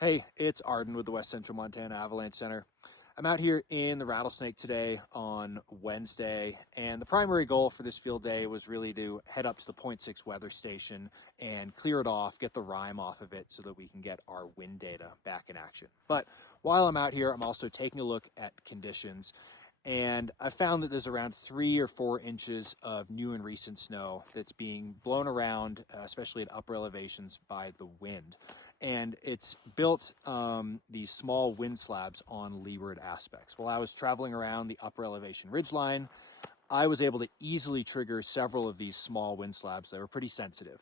Hey, it's Arden with the West Central Montana Avalanche Center. I'm out here in the Rattlesnake today on Wednesday, and the primary goal for this field day was really to head up to the .6 weather station and clear it off, get the rime off of it so that we can get our wind data back in action. But while I'm out here, I'm also taking a look at conditions, and I found that there's around 3 or 4 inches of new and recent snow that's being blown around, especially at upper elevations, by the wind. And it's built these small wind slabs on leeward aspects. While I was traveling around the upper elevation ridgeline, I was able to easily trigger several of these small wind slabs that were pretty sensitive.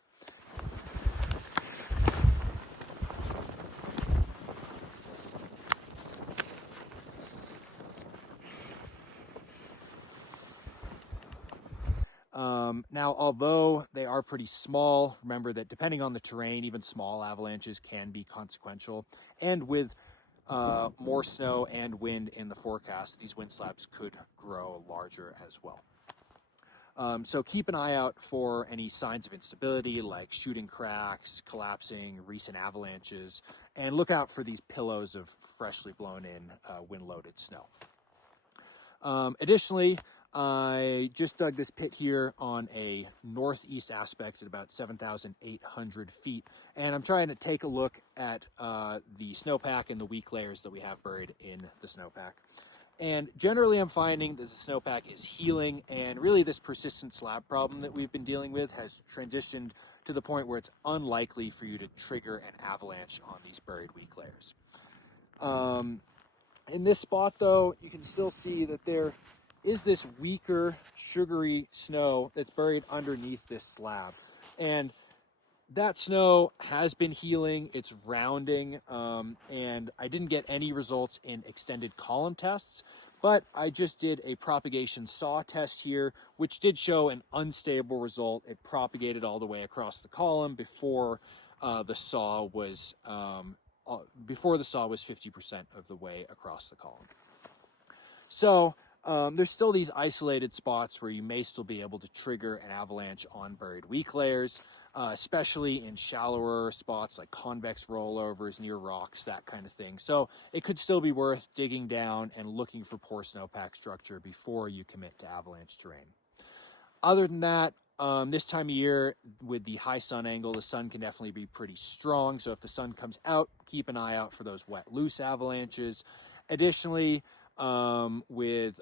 Now, although they are pretty small, remember that depending on the terrain, even small avalanches can be consequential. And with more snow and wind in the forecast, these wind slabs could grow larger as well. So keep an eye out for any signs of instability like shooting cracks, collapsing, recent avalanches, and look out for these pillows of freshly blown in wind-loaded snow. Additionally, I just dug this pit here on a northeast aspect at about 7,800 feet, and I'm trying to take a look at the snowpack and the weak layers that we have buried in the snowpack. And generally I'm finding that the snowpack is healing, and really this persistent slab problem that we've been dealing with has transitioned to the point where it's unlikely for you to trigger an avalanche on these buried weak layers. In this spot though, you can still see that there is this weaker, sugary snow that's buried underneath this slab. And that snow has been healing, it's rounding, and I didn't get any results in extended column tests, but I just did a propagation saw test here, which did show an unstable result. It propagated all the way across the column before the saw was 50% of the way across the column. So there's still these isolated spots where you may still be able to trigger an avalanche on buried weak layers, especially in shallower spots like convex rollovers near rocks, that kind of thing. So it could still be worth digging down and looking for poor snowpack structure before you commit to avalanche terrain. Other than that, this time of year with the high sun angle, the sun can definitely be pretty strong. So if the sun comes out, keep an eye out for those wet, loose avalanches. Additionally, with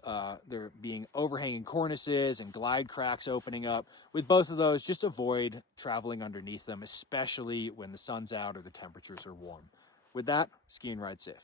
there being overhanging cornices and glide cracks opening up, with both of those, just avoid traveling underneath them, especially when the sun's out or the temperatures are warm. With that, ski and ride safe.